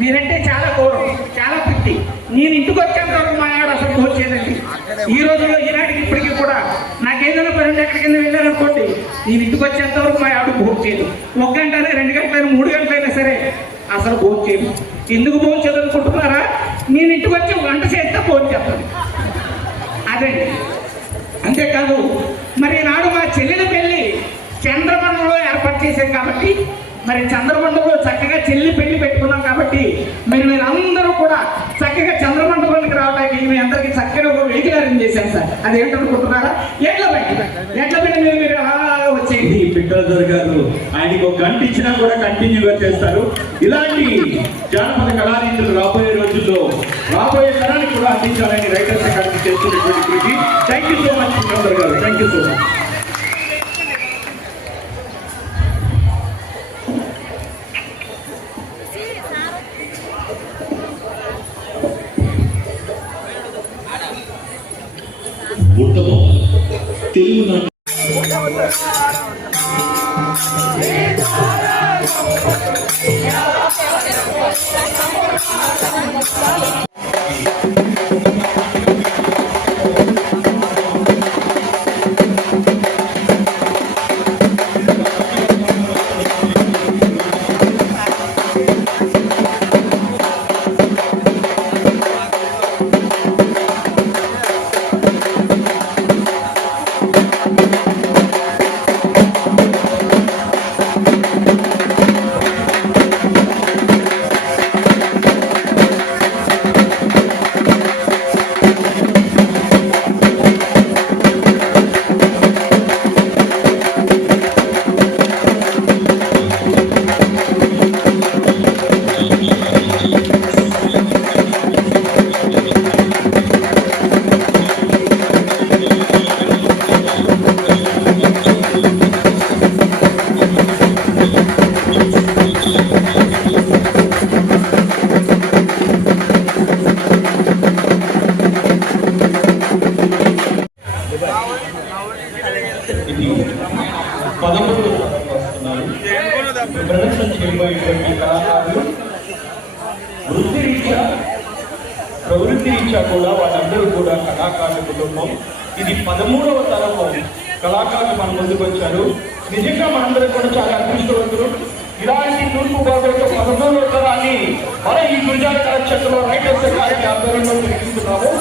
మీరంటే చాలా గౌరవం, చాలా ప్రీతి. నేను ఇంటికి వచ్చేంత వరకు మా ఆవిడ అసలు ఫోన్ చేయదండి. ఈ రోజుల్లో ఈనాటికి ఇప్పటికీ కూడా నాకేదైనా పని ఎక్కడికైనా వెళ్ళారనుకోండి, నేను ఇంటికి వచ్చేంత వరకు మా ఆవిడ ఫోన్ చేయదు. 1 గంట 2 గంటలైనా 3 గంటలైనా సరే అసలు ఫోన్ చేయదు. ఎందుకు ఫోన్ చేయదనుకుంటున్నారా? నేను ఇంటికి వచ్చి 1 గంట చేస్తే ఫోన్ చేస్తాను. అదే అంతేకాదు. మరి నాడు మా చెల్లెల పెళ్లి చంద్రమండలంలో ఏర్పాటు చేశాం కాబట్టి, మరి చంద్రమండలంలో చక్కగా చెల్లి పెళ్లి పెట్టుకున్నాం కాబట్టి మీరు అందరూ కూడా చక్కగా చంద్రమండలానికి రావడానికి మీ అందరికీ చక్కగా ఒక వెహికల్ అరేంజ్ చేశాను సార్. అదేంటనుకుంటున్నారా? ఎడ్ల బండి మీరు వచ్చేయండి. పిట్టలదొర గారు ఆయనకు 1 గంట ఇచ్చినా కూడా కంటిన్యూగా చేస్తారు. ఇలాంటి జానపద కళారీతులు రాబోయే రోజుల్లో రాబోయే తరానికి కూడా అందించాలని రైటర్స్ అకాడమీ చేస్తున్నటువంటి కృషి. థ్యాంక్ యూ సో మచ్ పిట్టలదొర గారు. Thank you so much. Telugu ప్రదర్శన చేయబోయేటువంటి కళాకారులు ప్రవృత్తి రీత్యా కూడా వాళ్ళందరూ కూడా కళాకారుల కుటుంబం. ఇది 13వ తరంలో కళాకారులు మన ముందుకు వచ్చారు. నిజంగా మనందరూ కూడా చాలా అదృష్టవంతులు. ఇలాంటి తూర్పు గోదావరిలో 13వ తరాన్ని మన ఈ గురిజాల కళాక్షేత్రంలో రైటర్స్ అకాడమీ ఆధ్వర్యంలో నిర్వహిస్తున్నాము.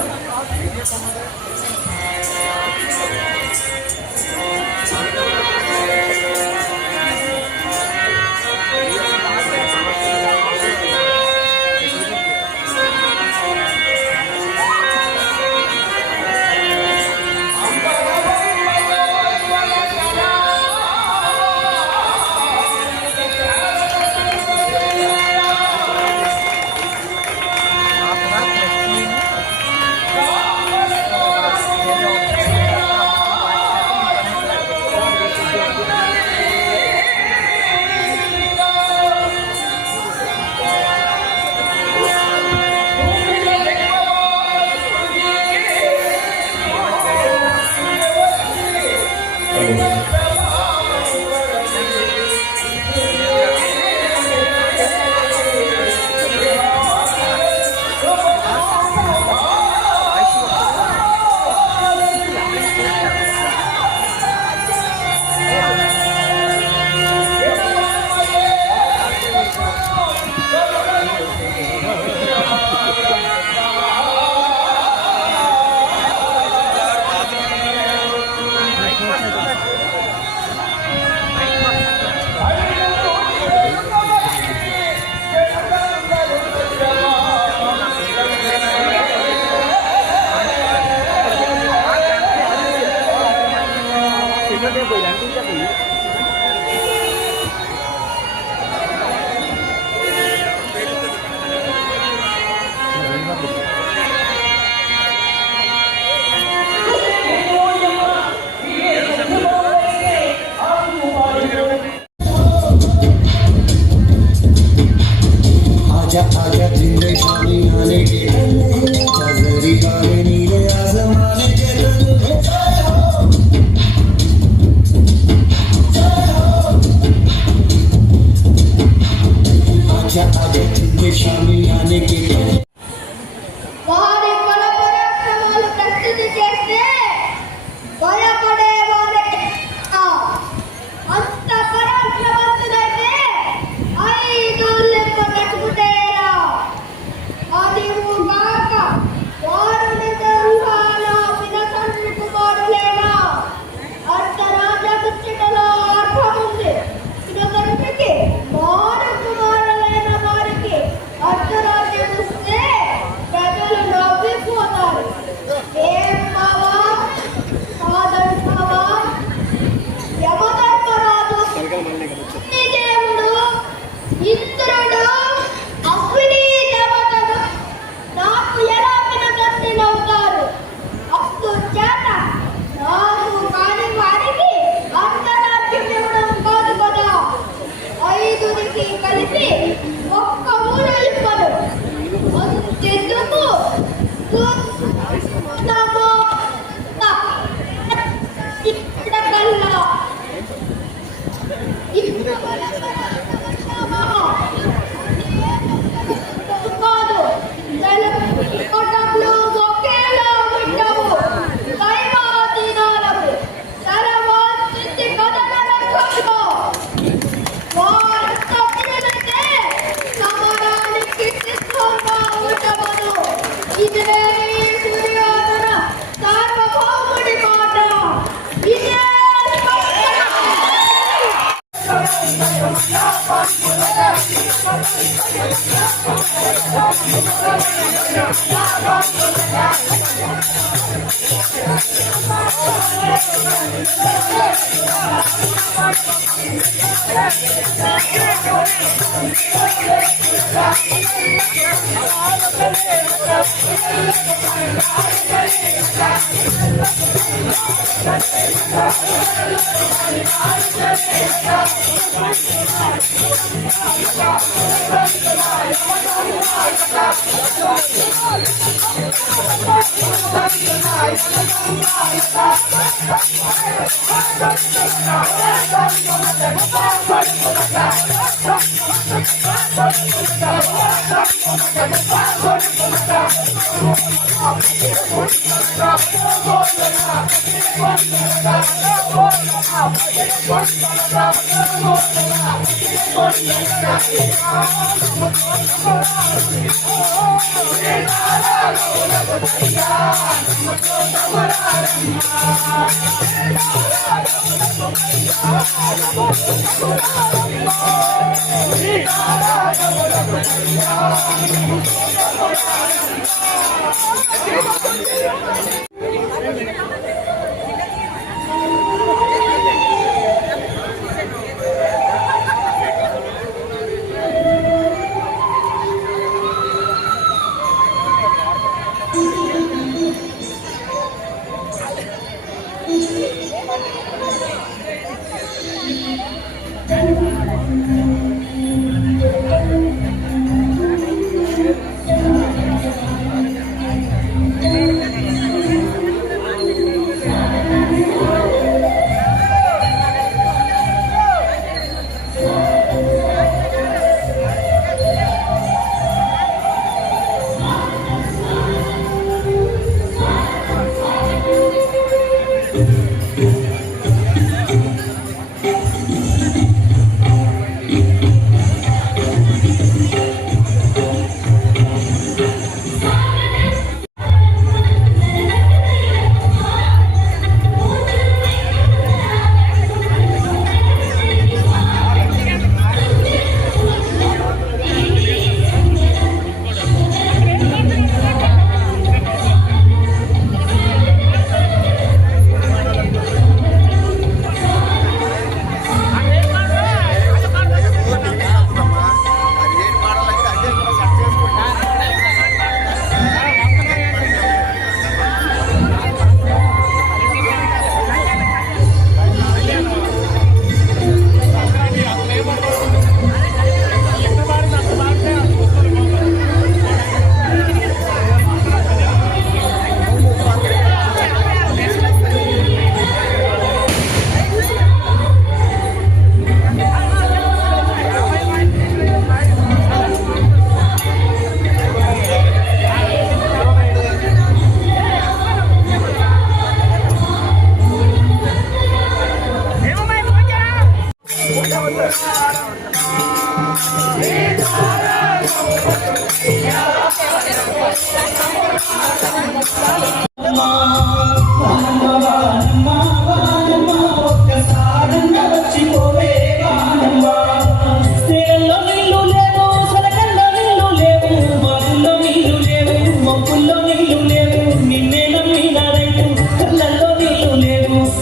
Yeah, వారి బల పరాక్రమాలు ప్రస్తుతి చేస్తే భయపడే వారే అంత పరాక్రమవంతుడైతే 5 లెక్క కట్టుకుంటేరా అదివు కాక వారు నిజంగాన వినతండ్రి కుమారులేనా అర్ధరాజ ముచ్చటలో అర్థముంది వినతండ్రికి వారు కుమారులైన వారికి అర్ధరాజ్యం ఇస్తే ప్రజలు నవ్విపోతారు. ఏం బావా కాదంటావా? యమధర్మరాజు దేవుడు ఇంద్రుడు అశ్విని దేవతలు నాకు ఎలా వినతండ్రినవుతారు? అందుచేత నాకు కాని వారికి అర్ధరాజ్యం ఇవ్వడం కాదు కదా, 5కి కలిపి ఒక్క ఊరు ఇవ్వను. అంతెందుకు కాదు కోటంలో ఒకేలా వింటాము. దైవాధీనాలకు తలవాల్సింది కథనంలో వారు తప్పినైతే సమరానికి సిద్ధంగా ఉండవను. ఇదే దుర్యోధన సార్వభౌముడి మాట. ఇదే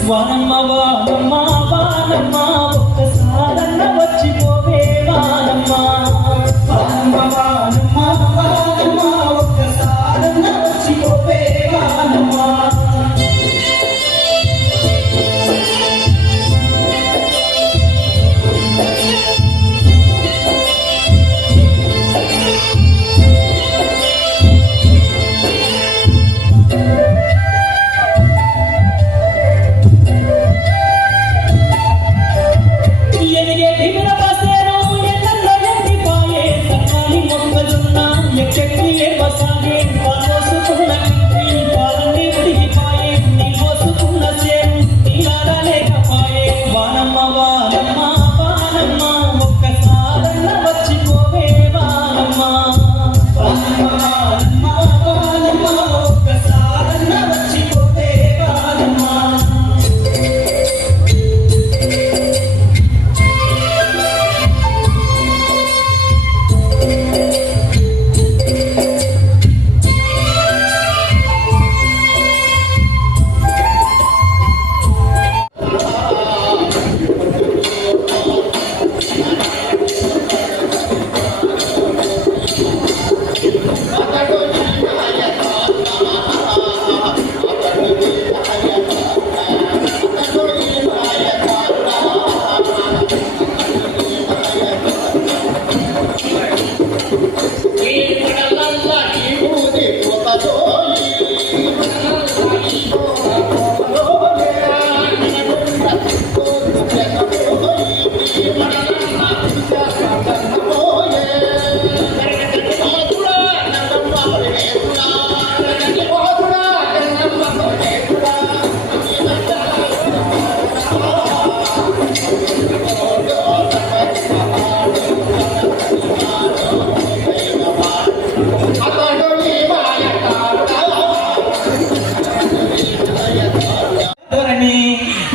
వానమ్మ వానమ్మ వానమ్మ ఒక్కసారన్న వచ్చిపోవే వానమ్మ వానమ్మ వానమ్మ వానమ్మ ఒక్కసారన్న వచ్చిపోవే వానమ్మ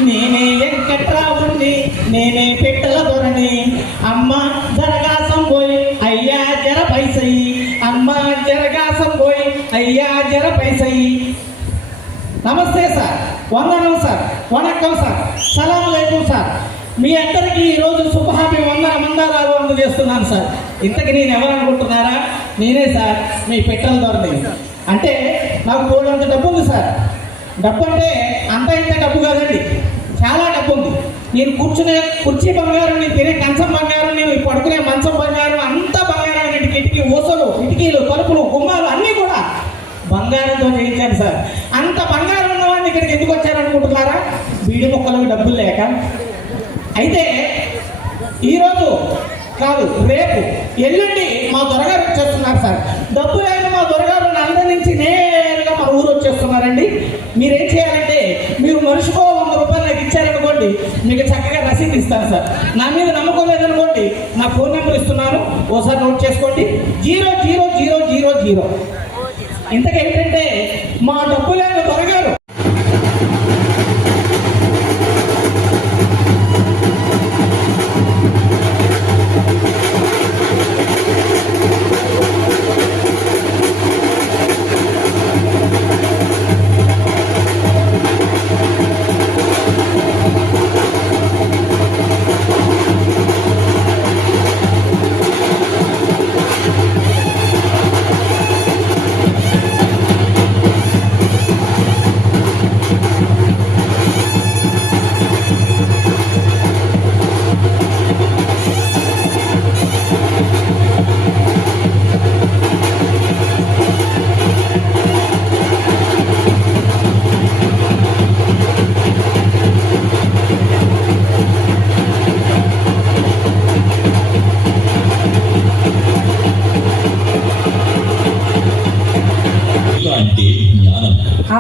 నేనే వెంకట్రావుని నేనే పెట్టల దొరని అమ్మ జరగాసం పోయి అయ్యా జర పైసయి అమ్మ జరగాసం పోయి అయ్యా జర పైసయి. నమస్తే సార్, వందనం సార్, వణక్కం సార్, సలాం అలైకుం సార్. మీ అందరికీ ఈరోజు శుభాభి మందారాలు అందజేస్తున్నాను సార్. ఇంతకు నేను ఎవరనుకుంటున్నారా? నేనే సార్, మీ పెట్టల దొరని. అంటే నాకు పోలంత డబ్బు ఉంది సార్. డబ్బు అంటే అంత ఇంత డబ్బు కాదండి, చాలా డబ్బు ఉంది. నేను కూర్చునే కుర్చీ బంగారం, నేను తినే కంచం బంగారం, నేను పడుకునే మంచం బంగారం, అంతా బంగారం. కిటికీ ఊసలు, కిటికీలు, తలుపులు, గుమ్మాలు అన్నీ కూడా బంగారంతో చేయించాను సార్. అంత బంగారం ఉన్నవాడిని ఇక్కడికి ఎందుకు వచ్చారనుకుంటున్నారా? బీడి మొక్కలకు డబ్బులు లేక. అయితే ఈరోజు కాదు, రేపు ఎల్లుండి మా దొరగారు వచ్చేస్తున్నారు సార్. డబ్బు లేని మా దొరగారు నందరి నుంచి నేరుగా మా ఊరు వచ్చేస్తున్నారండి. మీరేం చేయాలంటే, మీరు మనిషికో 100 రూపాయలు నాకు ఇచ్చారనుకోండి, మీకు చక్కగా రసీదు ఇస్తాను సార్. నా మీద నమ్మకం లేదనుకోండి, నా ఫోన్ నెంబర్ ఇస్తున్నాను, ఓసారి నోట్ చేసుకోండి. 00000. ఇంతకేంటంటే మా డబ్బు లేని దొరగారు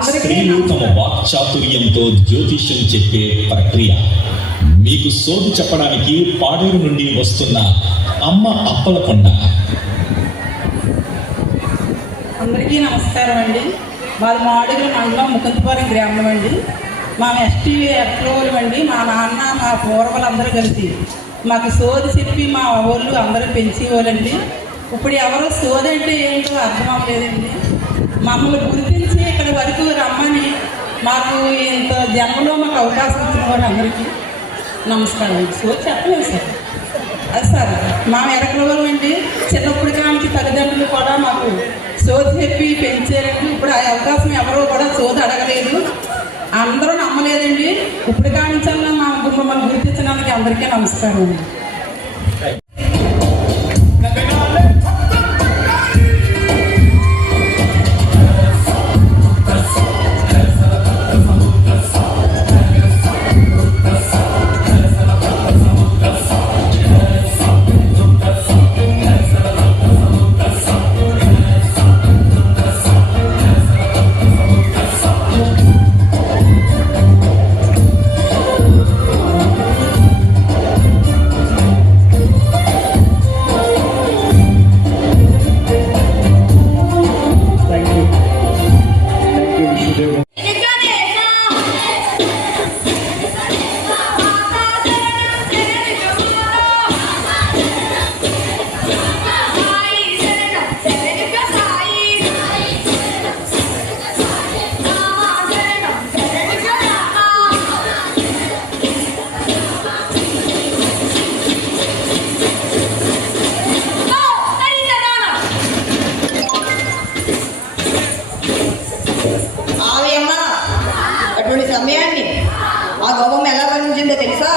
స్త్రీలు తమ వాక్చాతుర్యంతో జ్యోతిష్యం చెప్పే ప్రక్రియ. మీకు సోది చెప్పడానికి పాడేరు నుండి వస్తున్న అమ్మ అప్పలకొండ. అందరికీ నమస్కారం అండి. మాది మాడుగుల మండలం ముకుందపురం గ్రామం అండి. మా ఎస్టీ ఎఫ్ఓలు అండి. మా నాన్న మా పూర్వలందరూ కలిసి మాకు సోది చెప్పి మా ఊళ్ళు అందరూ పెంచేవాళ్ళండి. ఇప్పుడు ఎవరో సోది అంటే ఏంటో అర్థం అవ్వలేదండి. మమ్మల్ని గుర్తించి ఇక్కడ వరకు రమ్మని మాకు ఇంత జన్మలో మాకు అవకాశం ఇచ్చిన వాళ్ళందరికీ నమస్కారం అండి. సోది చెప్పలేదు సార్. అది సార్ మా ఎరకలవరం అండి. చిన్నప్పుడు కానికి తల్లిదండ్రులు కూడా మాకు సోది చెప్పి పెంచారండి. ఇప్పుడు ఆ అవకాశం ఎవరో కూడా సోది అడగలేదు, అందరూ నమ్మలేదండి. ఇప్పుడు కానించాలన్నా మా మమ్మల్ని గుర్తించడానికి అందరికీ నమస్కారం అండి. అటువంటి సమయాన్ని ఆ గోపం ఎలా వర్ణించిందో తెలుసా?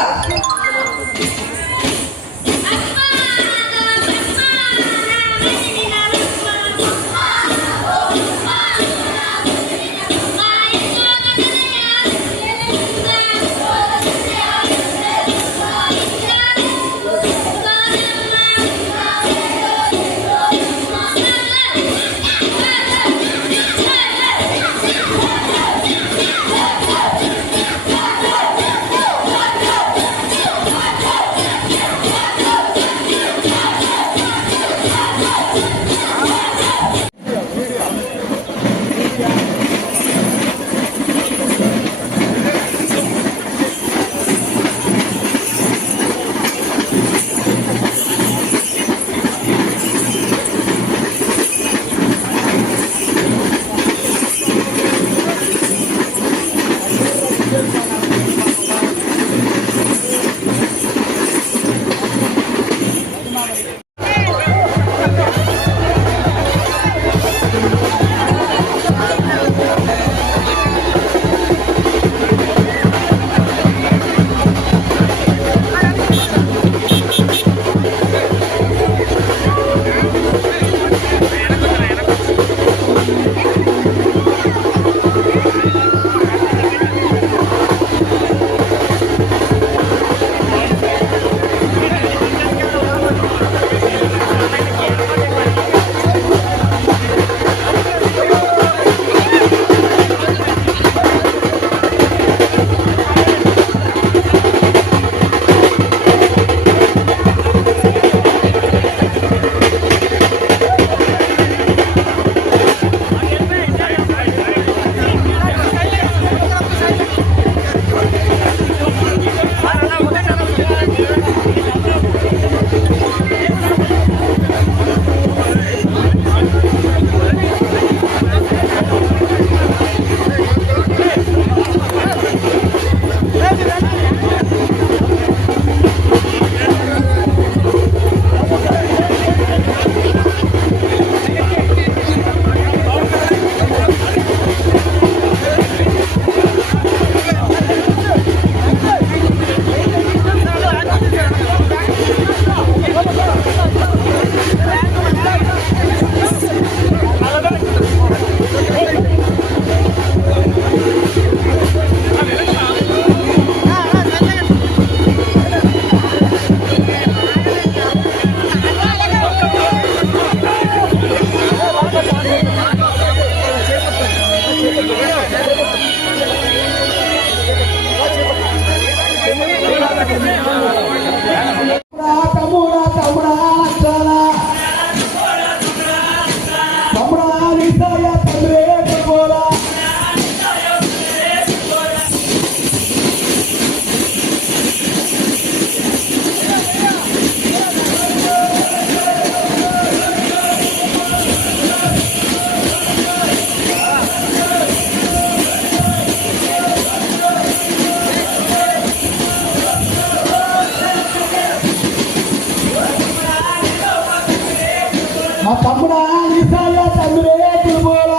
తమ్ముడా నిసాయ తమ్ముడే తిరుమల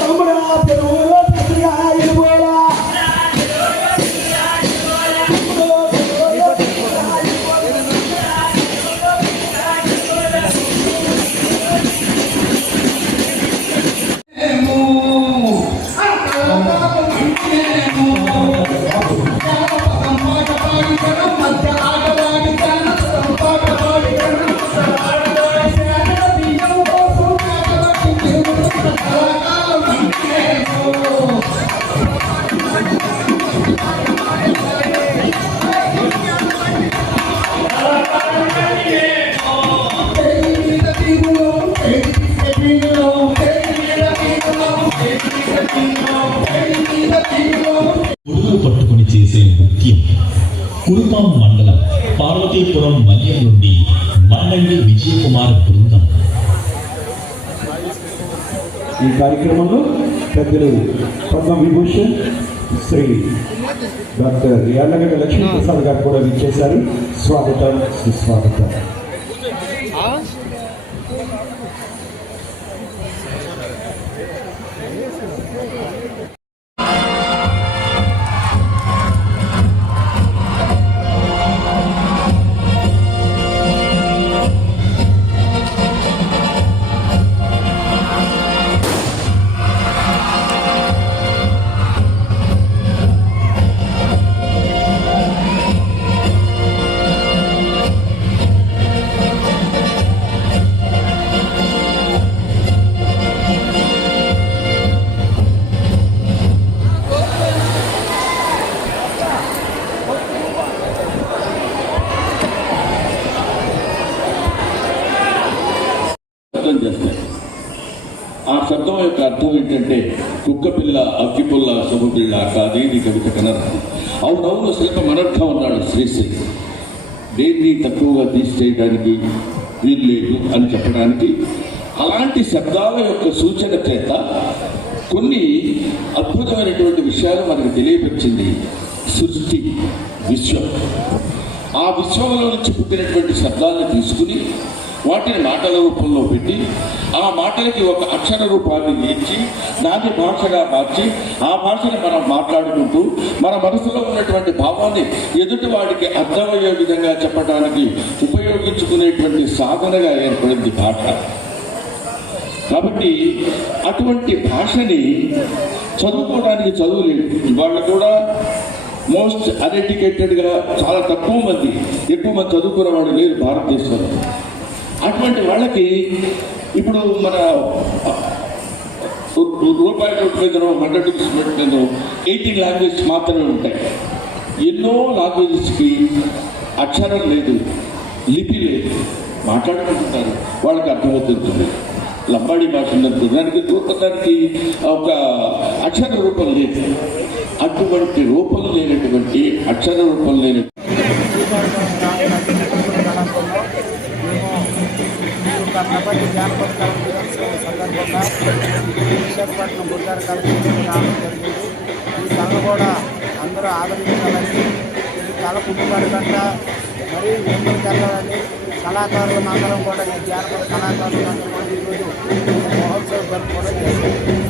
తమ్ముడా తెలుగులో ప్రతిగా ఇరుమల గొడుగులు పట్టుకుని చేసే నృత్యం కురుపాం మండలం పార్వతీపురం మల్యం నుండి మండంగి విజయకుమార్ బృందం. ఈ కార్యక్రమంలో పెద్దలు పద్మ విభూషణ్ శ్రీ డాక్టర్ యార్లగడ్డ లక్ష్మీప్రసాద్ గారు కూడా విచ్చేశారు. స్వాగతం, సుస్వాగతం. శబ్దం చేస్తాయి. ఆ శబ్దం యొక్క అర్థం ఏంటంటే కుక్కపిల్ల అగ్గిపుల్ల సముద్రిళ్ళ కాదు ఇది కవిత కనర్థం. అవునవును శిల్పం అనర్థం అన్నాడు శ్రీశ్రీ. దేన్ని తక్కువగా తీసేయడానికి వీలు లేదు అని చెప్పడానికి అలాంటి శబ్దాల యొక్క సూచన చేత కొన్ని అద్భుతమైనటువంటి విషయాలు మనకు తెలియపరిచింది సృష్టి, విశ్వం. ఆ విశ్వంలో నుంచి పుట్టినటువంటి శబ్దాలను తీసుకుని వాటిని మాటల రూపంలో పెట్టి ఆ మాటలకి ఒక అక్షర రూపాన్ని ఇచ్చి దాన్ని భాషగా మార్చి ఆ భాషని మనం మాట్లాడుకుంటూ మన మనసులో ఉన్నటువంటి భావాన్ని ఎదుటి వాడికి అర్థమయ్యే విధంగా చెప్పడానికి ఉపయోగించుకునేటువంటి సాధనగా ఏర్పడింది భాష. కాబట్టి అటువంటి భాషని చదువుకోవడానికి చదువు లేదు. ఇవాళ కూడా మోస్ట్ అన్ఎడ్యుకేటెడ్గా చాలా తక్కువ మంది, ఎక్కువ మంది చదువుకున్న వాళ్ళు లేరు భారతదేశంలో. అటువంటి వాళ్ళకి ఇప్పుడు మన రూపాయి నోట్ మీద 100 రూపీస్ నోట్ మీద 18 లాంగ్వేజెస్ మాత్రమే ఉంటాయి. ఎన్నో లాంగ్వేజెస్కి అక్షరం లేదు, లిపి లేదు, మాట్లాడుకుంటున్నారు, వాళ్ళకి అర్థమవుతుంటుంది. లంబాడీ భాష దానికి ఒక అక్షర రూపం లేదు. అటువంటి రూపం లేనటువంటి అక్షర రూపం లేని ప్రపంచ జానపద కళ దినోత్సవం సందర్భంగా విశాఖపట్నం గురుగారి కళాశాలలో రావడం జరిగింది. ఈ కళ కూడా అందరూ ఆదరించాలని, ఈ కళ పుట్టుబడకుండా మరీ ముందుకు వెళ్ళాలని కళాకారులు అందరం కూడా ఈ జానపద కళాకారులు అందరూ కూడా ఈరోజు మహోత్సవం జరుపుకోవడం జరిగింది.